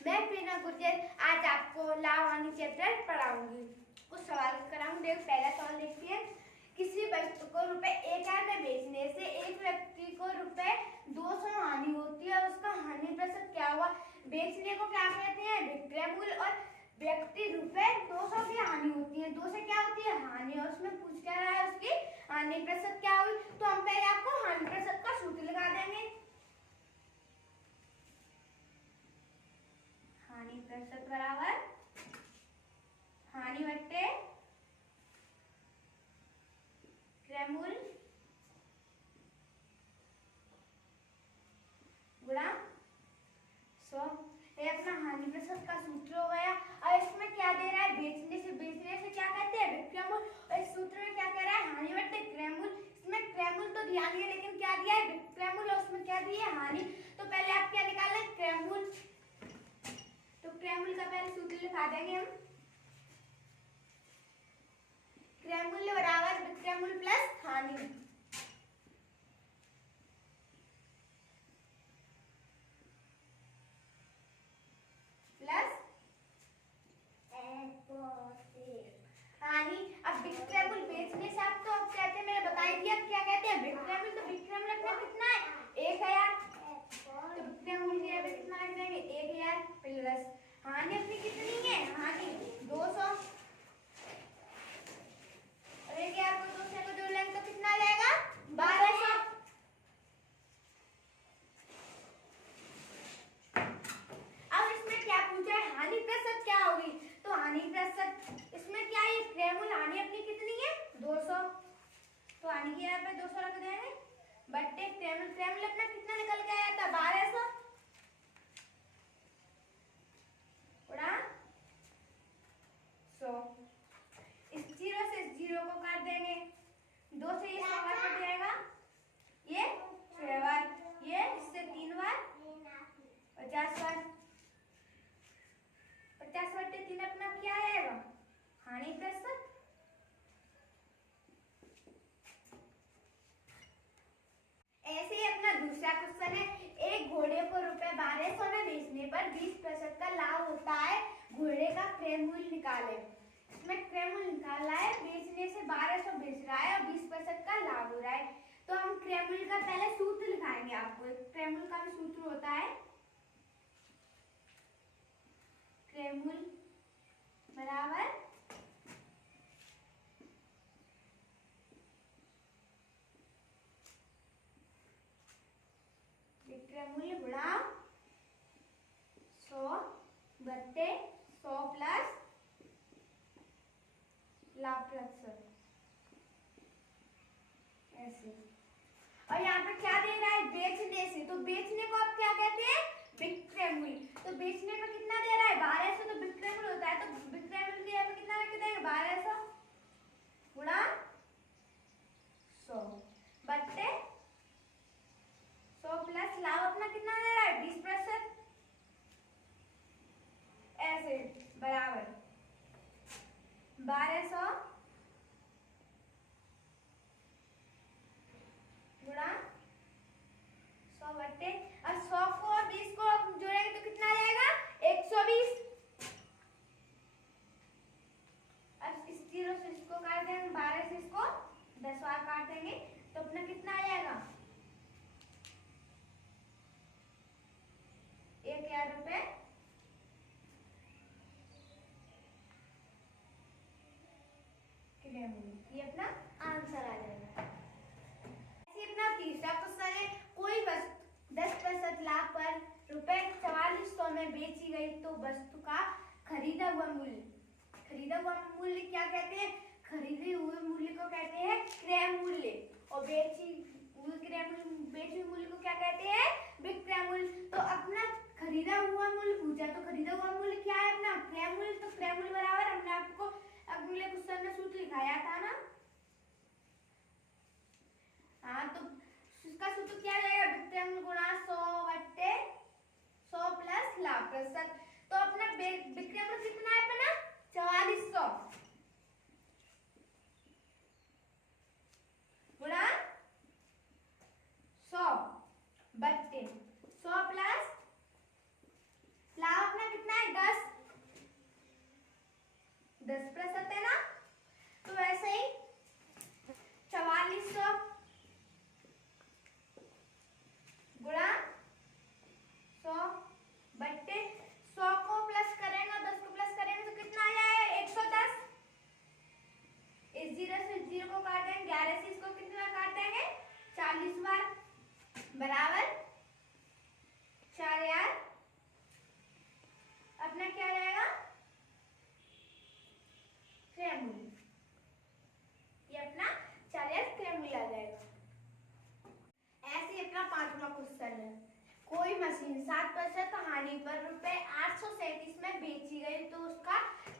मैं प्रेरणा गुर्जर आज आपको लाभ हानि चैप्टर पढ़ाऊंगी। कुछ सवाल कराऊंगी। देखो पहला सवाल देखिए। किसी वस्तु को ₹1000 में बेचने से एक व्यक्ति को ₹200 हानि होती है, उसका हानि प्रतिशत क्या हुआ? बेचने को क्या कहते हैं? विक्रय मूल्य। और व्यक्ति ₹200 की हानि होती है, 2 से क्या होती है? हानि। और उसमें पूछ क्या रहा है उसकी हानि प्रतिशत क्या हुई? तो हम पहले आपको हानि प्रतिशत का सूत्र लगा देंगे। हानि प्रतिशत बराबर हानि बट्टे क्रय मूल्य गुणा 100। ये अपना हानि प्रतिशत का सूत्र हो गया। और इसमें क्या दे रहा है? बेचने से क्या कहते हैं? विक्रय मूल्य। और इस सूत्र में क्या कह रहा है? हानि बट्टे क्रय मूल्य। इसमें क्रय मूल्य तो दिया नहीं है, लेकिन क्या दिया है? विक्रय मूल्य। और उसमें क्या दिया है? हानि। तो पहले आप क्या निकालें? क्रय मूल्य। तो क्रय मूल्य का पहले सूत्र लिखा देंगे हम। क्रय मूल्य बराबर विक्रय मूल्य प्लस हानि। प्लस हानि। अब विक्रय मूल्य बेचने से आप तो कहते हैं, मैंने बता दिया क्या कहते हैं विक्रय मूल्य। तो विक्रय मूल्य अपना कितना है? 1000। तो विक्रय मूल्य की जगह कितना रख देंगे? 1000 प्लस हानि अपनी कितनी है? हानि 200। और 1000 को 200 को जोड़ लेंगे तो कितना आ जाएगा? 1200। अब इसमें क्या पूछा है? हानि प्रतिशत क्या होगी? तो हानि प्रतिशत इसमें क्या है? क्रय मूल्य हानि अपनी कितनी है? 200। तो हानि की जगह पे 200 रख देंगे बट्टे क्रय मूल्य। क्रय मूल्य अपना कितना निकल के आया था? 1200 गुणा 100। इस 0 से इस 0 को काट देंगे। 2 से ये 100 बार कट जाएगा, ये 6 बार, ये इससे 3 बार, 50 बार। 50 बट्टे 3 अपना क्या आएगा? हानि प्रतिशत। ऐसे ही अपना दूसरा क्वेश्चन है। एक घोड़े को ₹1200 में बेचने पर 20% का लाभ होता है, घोड़े का क्रय मूल्य निकाले। इसमें क्रय मूल्य निकालना है, बेचने से 1200 बेच रहा है और 20% का लाभ हो रहा है। तो हम क्रय मूल्य का पहले सूत्र लिखाएंगे। आपको क्रय मूल्य का भी सूत्र होता है। क्रय मूल्य बराबर विक्रय मूल्य गुणा 100 बट्टे 100 प्लस लाभ प्रतिशत। ऐसे। और यहाँ पे क्या दे रहा है? बेचने से। तो बेचने को आप क्या कहते हैं? विक्रय मूल्य। तो बेचने पर कितना दे रहा है? 1200। तो विक्रय मूल्य होता है, तो विक्रय मूल्य की जगह कितना रख देंगे? 1200 गुणा 100 बट्टे 100 प्लस लाभ अपना कितना दे रहा है? 20%। ऐसे बराबर 1200 गुणा 100 बट्टे, और 100 को और 20 को जोड़ेंगे तो कितना आ जाएगा? 120। अब इस 0 से इसको काट देंगे, 12 से इसको 10 बार काट देंगे तो अपना कितना आ जाएगा? 1000 रुपए क्रय मूल्य। ये अपना आंसर आ जाएगा। ऐसे अपना तीसरा क्वेश्चन है। कोई वस्तु 10% लाभ पर ₹4400 में बेची गई तो वस्तु का खरीदा हुआ मूल्य क्या कहते हैं? खरीदे हुए मूल्य को कहते हैं क्रय मूल्य। और बेची हुई मूल्य को क्या कहते हैं? विक्रय मूल्य। तो अपना खरीदा हुआ मूल्य पूछा, तो खरीदा हुआ मूल्य क्या है? अपना क्रय मूल्य। तो क्रय मूल्य बराबर हमने आपको अगले क्वेश्चन में सूत्र लिखाया था ना। हाँ, तो इसका सूत्र क्या रहेगा? विक्रय मूल्य गुणा 100 बट्टे 100 प्लस लाभ प्रतिशत। तो अपना विक्रय मूल्य कितना है अपना? 4400 गुणा 100 बट्टे 100 प्लस लाभ अपना बराबर 4 अपना क्या रहेगा क्रय मूल्य। ये अपना 4 क्रय मूल्य आ जाएगा। ऐसे ही अपना 5वां क्वेश्चन है, कोई मशीन 7% हानि पर ₹837 में बेची गई तो उसका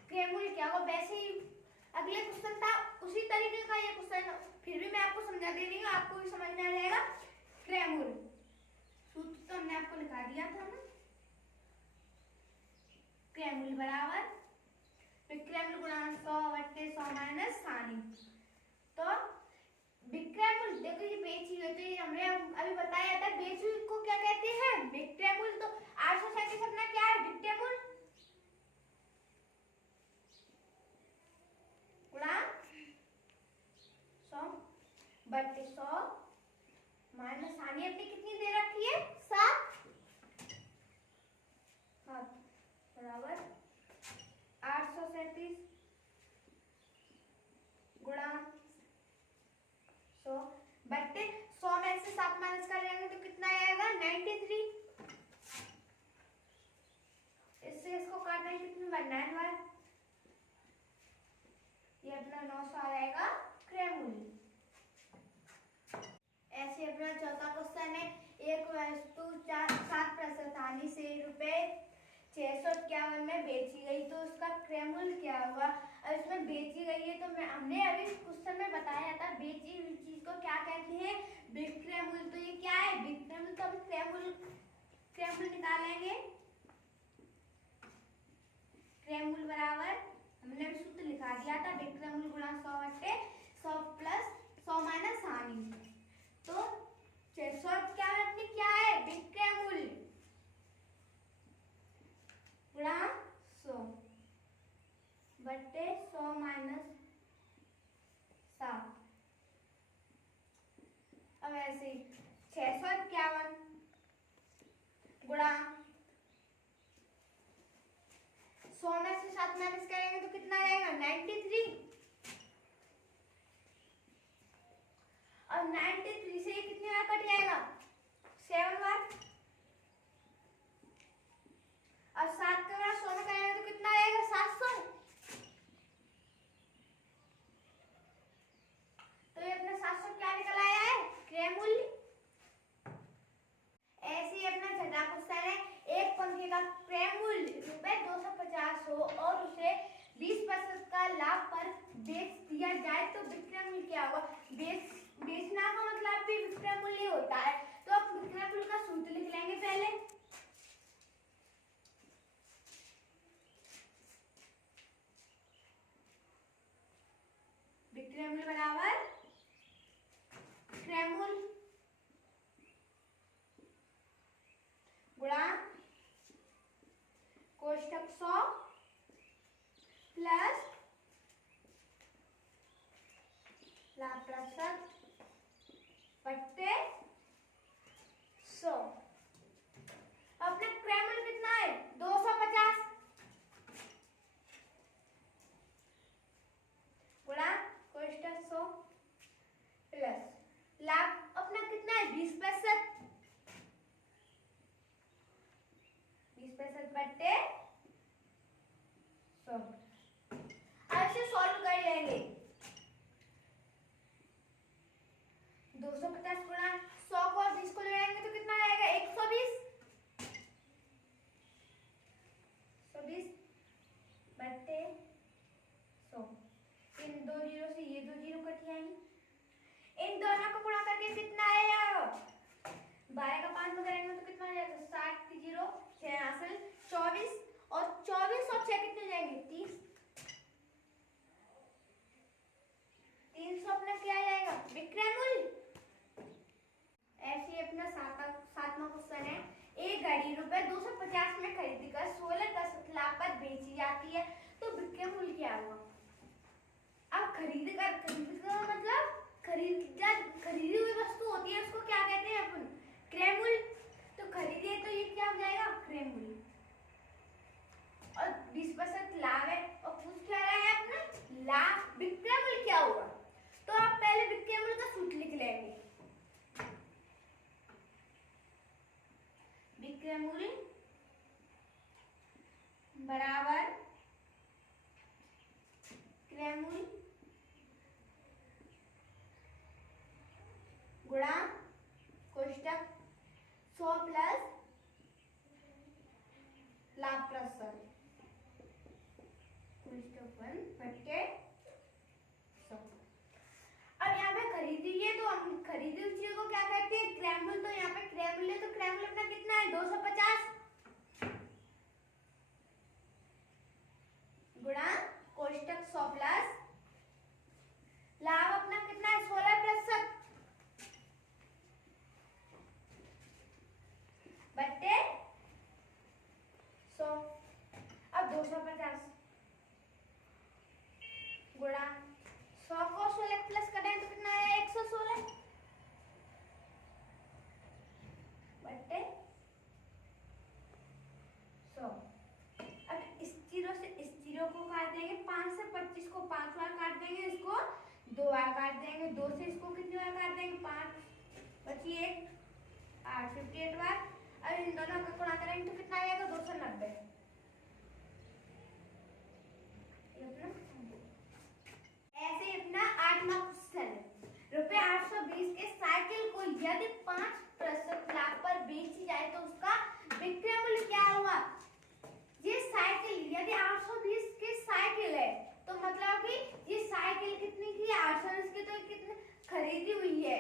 क्रय मूल्य क्या होगा। वैसे ही अगले क्वेश्चन था उसी तरीके का ये क्वेश्चन, फिर भी मैं आपको समझा दे रही हूँ, आपको भी समझ में आ जाएगा। क्रय मूल्य सूत्र तो हमने आपको लिखा दिया था ना, क्रय मूल्य बराबर विक्रय मूल्य गुणा 100/100 माइनस हानि। तो विक्रय मूल्य देखो ये बेची हुई, तो ये हमने अभी बताया था बेची हुई को क्या कहते हैं विक्रय मूल्य। तो 837 अपना क्या है विक्रय मूल्य गुणा 100/100 माइनस हानि अपनी कितनी दे रखी है 7 बराबर 837 गुणा 100/100 में से 7 माइनस कर लेंगे तो कितना आएगा 93। इससे इसको काटना है कितनी बार 9 बार, ये अपना 900 आ जाएगा क्रय मूल्य। ऐसे अपना चौथा क्वेश्चन है, एक वस्तु 7% हानि से ₹651 में बेची गई तो उसका क्रय मूल्य क्या होगा। अब इसमें बेची गई है तो हमने अभी क्वेश्चन में बताया था बेची हुई चीज को क्या कहते हैं विक्रय मूल्य। तो ये क्या है विक्रय मूल्य, तो हम क्रय मूल्य निकालेंगे। क्रय मूल्य बराबर हमने अभी सूत्र लिखा दिया था विक्रय मूल्य गुणा 100/100 प्लस 100 माइनस हानि। तो 600 क्या है विक्रय मूल्य गुणा 100/100 माइनस 7। अब ऐसे 651 गुणा 100 में से 7 माइनस करेंगे तो कितना आएगा 93। और 93 से कितनी बार कट जाएगा 7 बार। और 7 का गुणा 100 में करेंगे तो कितना आएगा 700। तो ये अपना 700 क्या निकल आया है क्रय मूल्य। ऐसे ही अपना छठा क्वेश्चन है, एक पंखे का क्रय मूल्य ₹250 हो और उसे 20% का लाभ पर बेच दिया जाए तो विक्रय मूल्य क्या होगा। बेचना का मतलब भी विक्रय मूल्य होता है। तो आप विक्रय मूल्य का सूत्र लिख लेंगे पहले। विक्रय मूल्य बराबर क्रय मूल्य गुणा कोष्ठक 100 प्लस लाभ प्रतिशत बट्टे 100। अपना क्रय मूल्य कितना है 250 गुणा कोष्ठक 100 प्लस लाभ अपना कितना है 20% बट्टे 100। अब इसे सॉल्व कर लेंगे। 250 गुणा 100 को और 20 को जोड़ेंगे तो कितना आएगा 120 बट्टे 100। इन दो जीरो से ये दो जीरो कट जाएंगे। इन दोनों को गुणा करके कितना आएगा 12 का 5 में करेंगे तो कितना आ जाएगा 60 की 0 6 हासिल 24 और 24 और 6 कितने जाएंगे 30। 300 अपना क्या आ जाएगा विक्रय मूल्य। ऐसे ही अपना सातवां क्वेश्चन है, एक घड़ी ₹250 में खरीद कर 16% लाभ पर बेची जाती है तो विक्रय मूल्य क्या होगा। अब खरीद कर मतलब खरीदी हुई वस्तु होती है उसको क्या कहते हैं अपन क्रय मूल्य। तो खरीदे तो ये क्या हो जाएगा क्रय मूल्य। और 20% लाभ है और पूछ क्या रहा है अपना लाभ विक्रय मूल्य क्या होगा। तो आप पहले विक्रय मूल्य का सूत्र लिख लेंगे। विक्रमूल बराबर क्रमूल गुणा कोष्टक 100 प्लस लाभ प्रसर कोष्टक 1 बटे 100। अब यहाँ पे खरीदी है तो हम खरीदी उस चीज को क्या कहते हैं? क्रैमूल। तो यहाँ पे क्रैमूल है तो क्रैमूल अपना कितना है? 250 गुणा कोष्टक 100 प्लस लाभ अपना कितना है? 16% बट्टे 100। अब 250 गुणा 100 को 16 प्लस करें तो कितना है? 116 बट्टे 100। अब इस जीरो से इस जीरो को काट देंगे, 5 से 25 को 5 बार काट देंगे, इसको 2 बार काट देंगे, 2 से इसको कितनी बार काट देंगे? 5 बची 1 8 58 बार। अब इन दोनों का गुणा करेंगे तो कितना आएगा? 290। ऐसे अपना 8वां क्वेश्चन है। रुपए 820 के साइकिल को यदि 5% लाभ पर बेची जाए तो उसका विक्रय मूल्य क्या हुआ? ये साइकिल यदि 820 की साइकिल है तो मतलब कि ये साइकिल कितनी की? 820 की। तो कितनी खरीदी हुई है?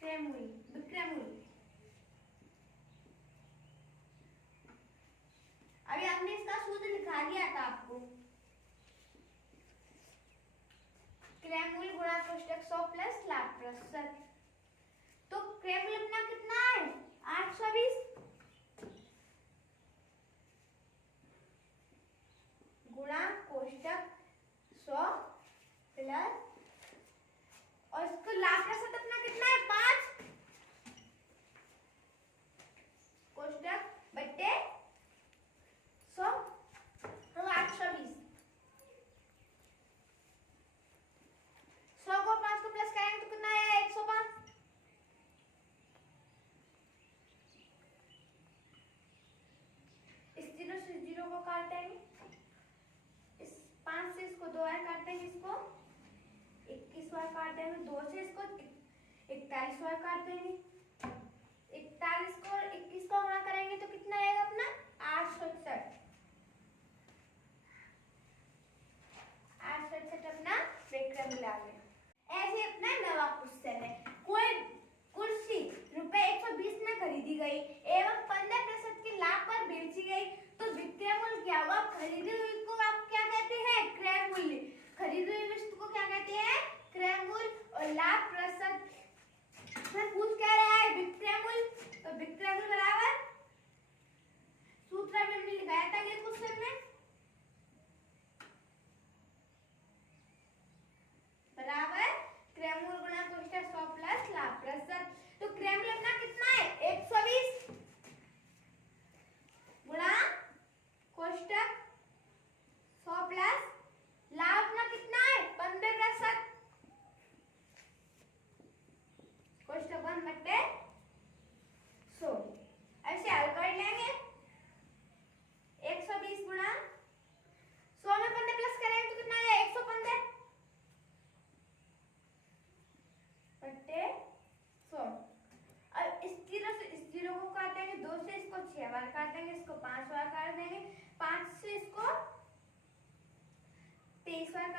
क्रय मूल्य विक्रय मूल्य। अभी हमने इसका सूत्र लिखा दिया था आपको। क्रय मूल्य गुणा कोष्टक 100 प्लस लाभ प्रसर। तो क्रय मूल्य अपना कितना है? 820 गुणा कोष्टक 100 प्लस और इसको लाभ प्रसर अपना कितना है? 5 कोष्टक बट्टे 100 तो 820। 100 को 5 को प्लस करेंगे तो कितना है? 105। इस जीरो से जीरो को काट देंगे, इस 5 से इसको 2 बार काट देंगे, इसको 21 बार काट देंगे, 2 से इसको 41 बार काट देंगे, 41 को 21 को गुणा करेंगे तो कितना आएगा अपना? 861। 861 अपना विक्रय मूल्य आ गया। ऐसे अपना 9वां क्वेश्चन है। कोई कुर्सी रुपए 120 में खरीदी गई एवं 15% के लाभ पर बेची गई तो विक्रय मूल्य क्या हुआ? खरीदी हुई को आप क्या कहते हैं? क्रय मूल्य। खरीदी हुई वस्तु को क्या कहते हैं? क्रय मूल्य। और लाभ प्रसर में पूछ क्या रहा है? विक्रय मूल्य। तो विक्रय मूल्य बराबर सूत्र भी हमने लगाया था अगले क्वेश्चन में, बराबर क्रय मूल्य गुणा कोष्टक 100 प्लस लाभ प्रसर। तो क्रय मूल्य अपना कितना है? 120 गुणा कोष्टक 100 प्लस लाभ अपना कितना है? 15% कोष्टक 1 बट्टे 100। ऐसे हल कर लेंगे। 120 गुणा 100 में 15 प्लस करेंगे तो कितना आएगा? 115 बट्टे 100। और इस जीरो से इस जीरो को काट देंगे, 2 से इसको 6 बार काट देंगे, इसको 5 बार काट देंगे, 5 से इसको 23 बार